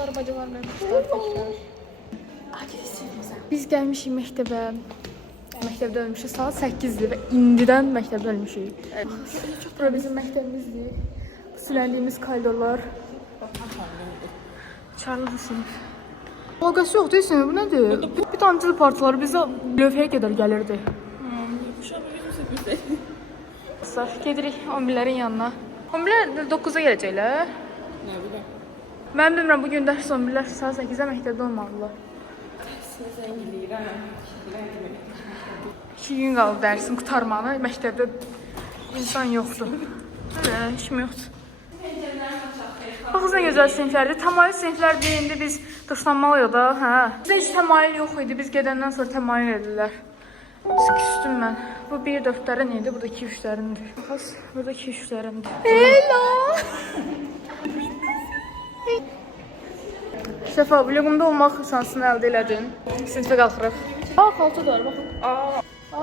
Qardaşlar, bacılar, qardaşlar, təkrar. Biz gəlmişik məktəbə. Məktəbdə ölmüşük, saat 8-dir və indidən məktəbdə ölmüşük. Bura bizim məktəbimizdir. Siləndiyimiz koridorlar. Çarlı sinif. Alaqası yox deyilsin, bu nədir? Bir tane dil parçaları bizə lövhəyə qədər gəlirdi. Gedirik 11'lerin yanına. 11'ler 9'a gələcəklər. Nə biləm. Mən bilmirəm, bugün dərs 11'lər saat 8-də məktəbdə olmalılar. Zəngiliyirəm. 2 gün qalıb dərsin qutarmanı, məktəbdə insan yoxdur. İşim yoxdur. Baxın, nə gözəl siniflərdir. Təmayül siniflərdir, indi biz dışlanmalıyıq da. Bizdə heç təmayül yox idi, biz gedəndən sonra təmayül edirlər. Küstüm mən. Bu 1-4'lərin idi, bu da 2-3'lərindir. Baxın, bu da 2-3'lərindir. Hello! Səfa, vlogumda olmaq şansını əldə elədin. Sinifə qalxırıq. Xalça da var, baxın. Bu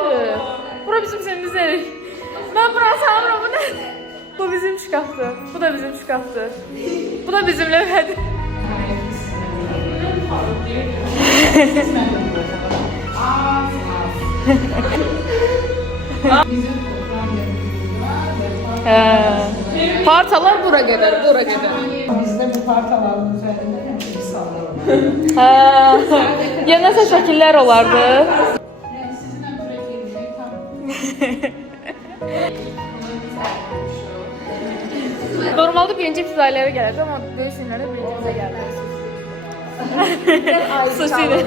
nədir? Bura bizim sinifimizdir. Mən bura sanmıram, bu nədir? Bu bizim şkafdır. Bu da bizim şkafdır. Bu da bizim lövhədir. Parçalar bura qədər, bura qədər. Bizdə bu partaların üzərində həmişə sallanır. Ya nəsə şəkillər olardı. Sizinlə bura girdik tam. Normalde birinci ibtidailərə gələrdi, amma böyük sinirlərdə birincimizə gəldi. Sosiyle.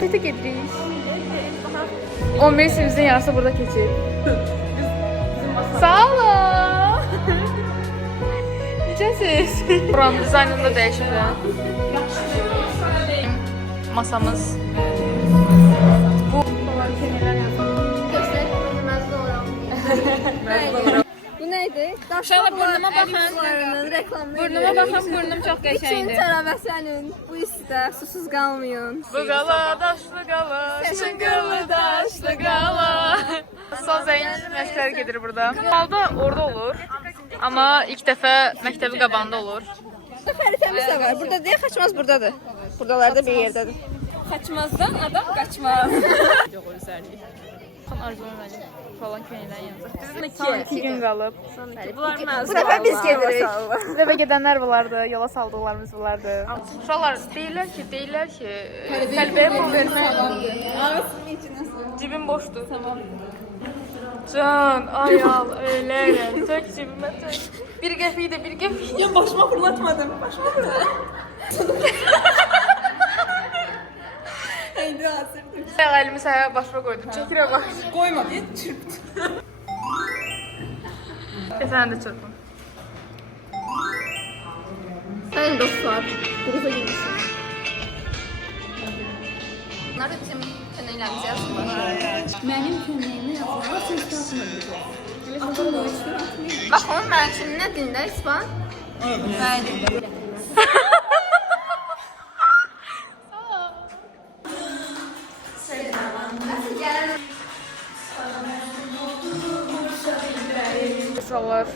Tete gedirik. 11 sinifimizin yarısı burada keçir. Sağ olun. Necəsiz? Buranın dizaynında dəyişirəm. Masamız. Bu Bu neydi? Uşaqlar burnuma baxın. Reklamını Burnuma baxın, burnum çox Bütün qəşəngdir. tələbəsənin bu istə susuz qalmayın. bu qala, daşlı qala, şıngırlı daşlı qala. Son zəng məşqləri gedir burada. Normalda orada olur. Amma ilk dəfə məktəbi qabağında olur. Xəritəmiz də var. Burada deyə Xaçmaz buradadır. Buradalarda bir yerdədir. Xaçmazdan adam qaçmaz. Arzuman müəllim falan köyündən yanacaq. Bizim 2 gün qalıb. Bu dəfə biz gedirik. Bu dəfə gedənlər vardı, yola saldıqlarımız vardı. Uşaqlar deyirlər ki, qəlbəyə pul vermək. Cibim boşdur. Can, ayal, öyləyəm. Tök cibimə tök. Bir qəfiyi də, bir qəfiyi. Ya başıma fırlatmadım. Başıma fırlatmadım. Eydi hazırdır. Əlimi səhə başıma qoydum. Çəkirə bax. Qoyma deyə çırpdı. Sən də çırpın. Sayın dostlar, gruba girmişik. Bunlar da bizim köynəklərimizi yazırlar. Mənim köynəyimi yazırlar, siz yazmırlar. Atın da üçün atmayın. Bax, onun mənim üçün nə dilində, İspan? Bəli. Uşaqlar,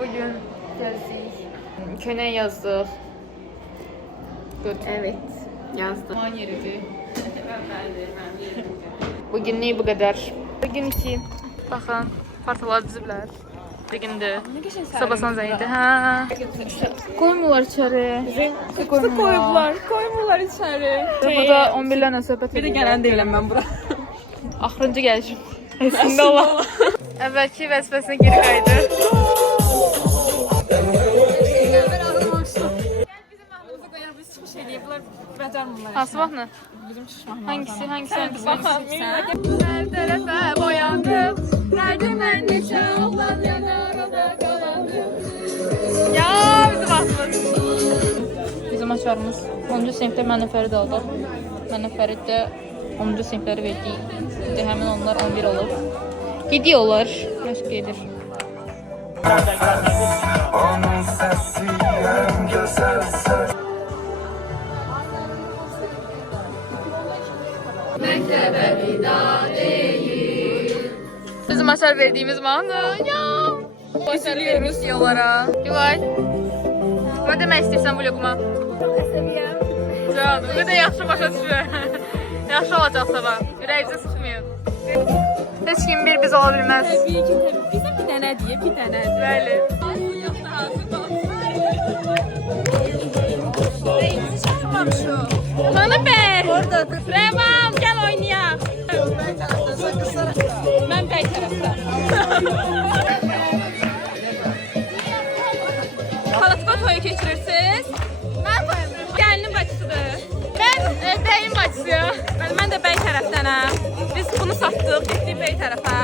bugün gəldik. Köynək yazdıq. Evet, yazdım. Aman yeridir. Bugünlük bu qədər. Bugün 2. Baxın, partalar diziblər. Bugündür. Sabasan zəyidi. Qoymurlar içəri. Koymurlar içəri. Burada 11-lərlə söhbət edirlər. Bir də gələn deyiləm mən bura. Axırıncı gəlişim. Əslində ola. Əvvəlki vəzifəsinə geri qayıdı. Bizim vaxtımızda qoyar biz çıxış eləyiblər. Bacarmırlar. Hansı vaxtını? Bizim çıxışmaq. Hangisi? Hangisi? Baxın. Hər tərəfə boyandım. Dərdim mən neçə oğlan yanar o da qalandım. Ya bizim vaxtımız. Bizim açarımız 10-cu sinifdə mənə Fərid aldı. Mənə Fərid də 10-cu sinifləri verdik. İndi həmin onlar 11 olub. Gidiyorlar. Məşq gedir. Onun sesi en güzel ses. Məktəbə vida deyil. Bizim açar verdiğimiz mahnı. Ya. Üzülüyoruz yollara. Gülay. Ne demək istəyirsən vloguma? Can, bu da yaxşı başa düşür. Yaxşı olacaq sabah. Ürəyinizi sıxmayın. Heç kim bir biz ola bilməz. Təbii ki, təbii. Bizə bir dənə deyə, bir dənə. Bəli. Hanı bəy? Oradadır. Revam, gəl oynayaq. Mən bəy tərəfdən. Xalatqa toyu keçirirsiniz? Mən toyum. Gəlinin bacısıdır. Mən bəyin bacısıyam. Mən də bəy tərəfdənəm. Biz bunu satdıq, getdik bəy tərəfə.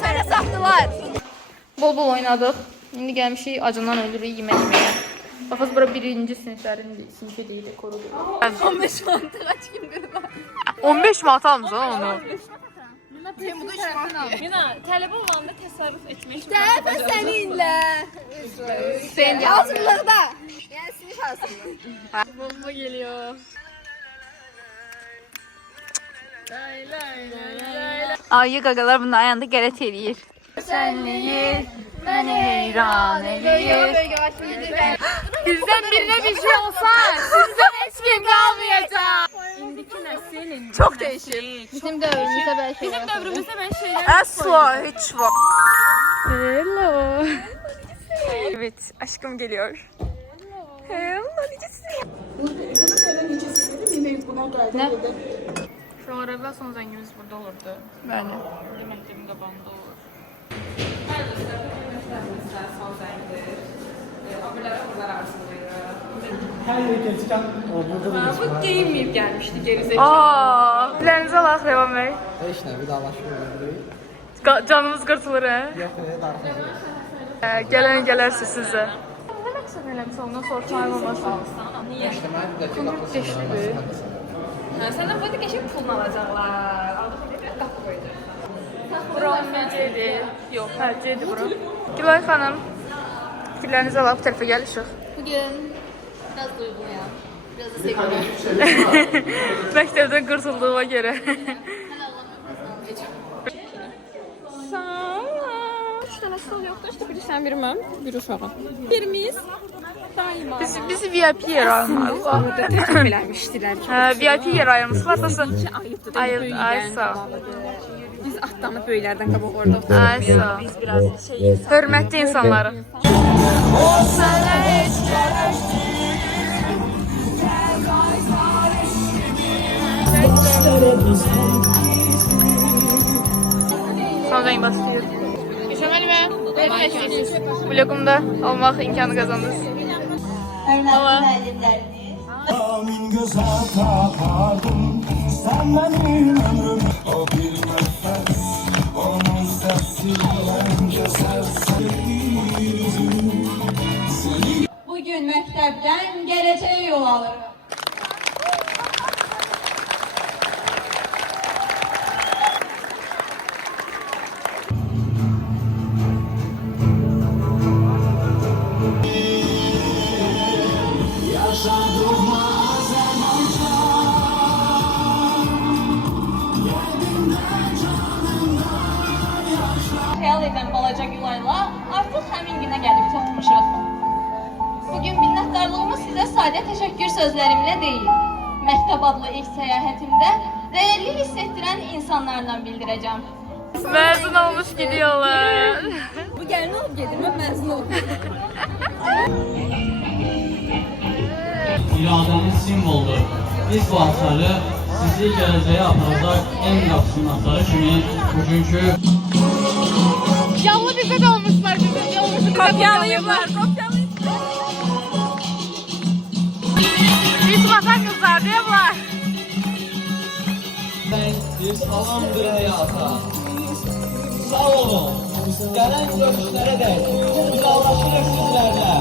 Sənə satdılar. Bol-bol oynadıq. İndi gəlmişik acından ölürük yemək yeməyə. Baxız bura birinci sinifə deyilir, korudur. 15 manatı kaç kim qırdı? 15 manat almısan onu. Mina, tələbə olanda təsərrüf etmək üçün. Dəfə səninlə. Sen Hazırlıqda. Yəni sinif hazırlığı. Bomba geliyor. Ayı qaqalar bunun ayağında qərət eləyir. Sənliyi məni heyran eləyir. Bizdən birinə bir şey olsa, sizdən heç kim qalmayacaq. İndiki nəslin Çox dəyişir. Bizim dövrümüzdə bəlkə. Bizim dövrümüzdə mən şeylər Asla hiç var. Hello. Evet, aşkım geliyor. Hello, necəsin? Ne? Şu an araba son zengimiz burada olurdu. Bəli. Burada məktəbin qabağında olur. Son zəngidir. Abilərə bunlar arasındaydı. Her yere geçken burada da Bu geyinmeyip gelmişti gerizekalı. Aaa. Dilərinizi alaq Revan Bey. Heç nə, bir daha başlayırıq. Canımız qırtılır hə? Yox, darıxacaq. Gələn gələrsiz sizə. Nə məqsəd eləmişsə ondan soruşmayın olmasın. niyə? İşte mən bir də ki, Deşlidir. Səndən bu da qəşəng pulunu alacaqlar. Aldıq bir qapı qoydu. Buram C'dir. Yox, hə C'dir bura. Gülay xanım, fikirlərinizi alaq, bu tərəfə gəlişik. Bugün biraz duyguluyam. Biraz da seviyorum. Məktəbdən qırtıldığıma görə. Sağ ol. 3 dənə stol yoxdur, işte biri sən, biri mən, biri uşağım. Birimiz daima. Bizi VIP yer almalılar. Burada təklif eləmişdilər ki, VIP yer ayırmışlar, sonra ayıbdır da Ay böyükdən sağ ol. qabaqdır. Biz atlanıb böyüklərdən qabaq orada Ay sağ ol. Biz biraz şey Hörmətli insanları. Son zəng başlayır. Geçəməli mi? Vlogumda olmaq imkanı qazandınız. Amin göze takardım. Sen benim ömrüm. O bir nefes. Onun sesiyle kesersen yüzüm. Bugün məktəbdən gələcəyə yol alırıq. Xəyal edən balaca Gülayla artıq həmin günə gəlib çatmışıq. Bugün minnətdarlığımı sizə sadə təşəkkür sözlərimlə deyil, məktəb adlı ilk səyahətimdə dəyərli hiss etdirən insanlarla bildirəcəm. Məzun olmuş gidiyorlar. Bu gəlin olub gedir, mən məzun oldum. İradənin simvoludur. Biz bu atları sizi gələcəyə aparacaq en qapısının atları kimi bugünkü Yallı bize de olmuşlar bizim. Yallı bize Kopyalayıblar. Biz vatan kızlar diyorlar. bir salamdır həyata. Sağ olun. Gələn görüşlərə dək. Biz allaşırıq sizlərlə.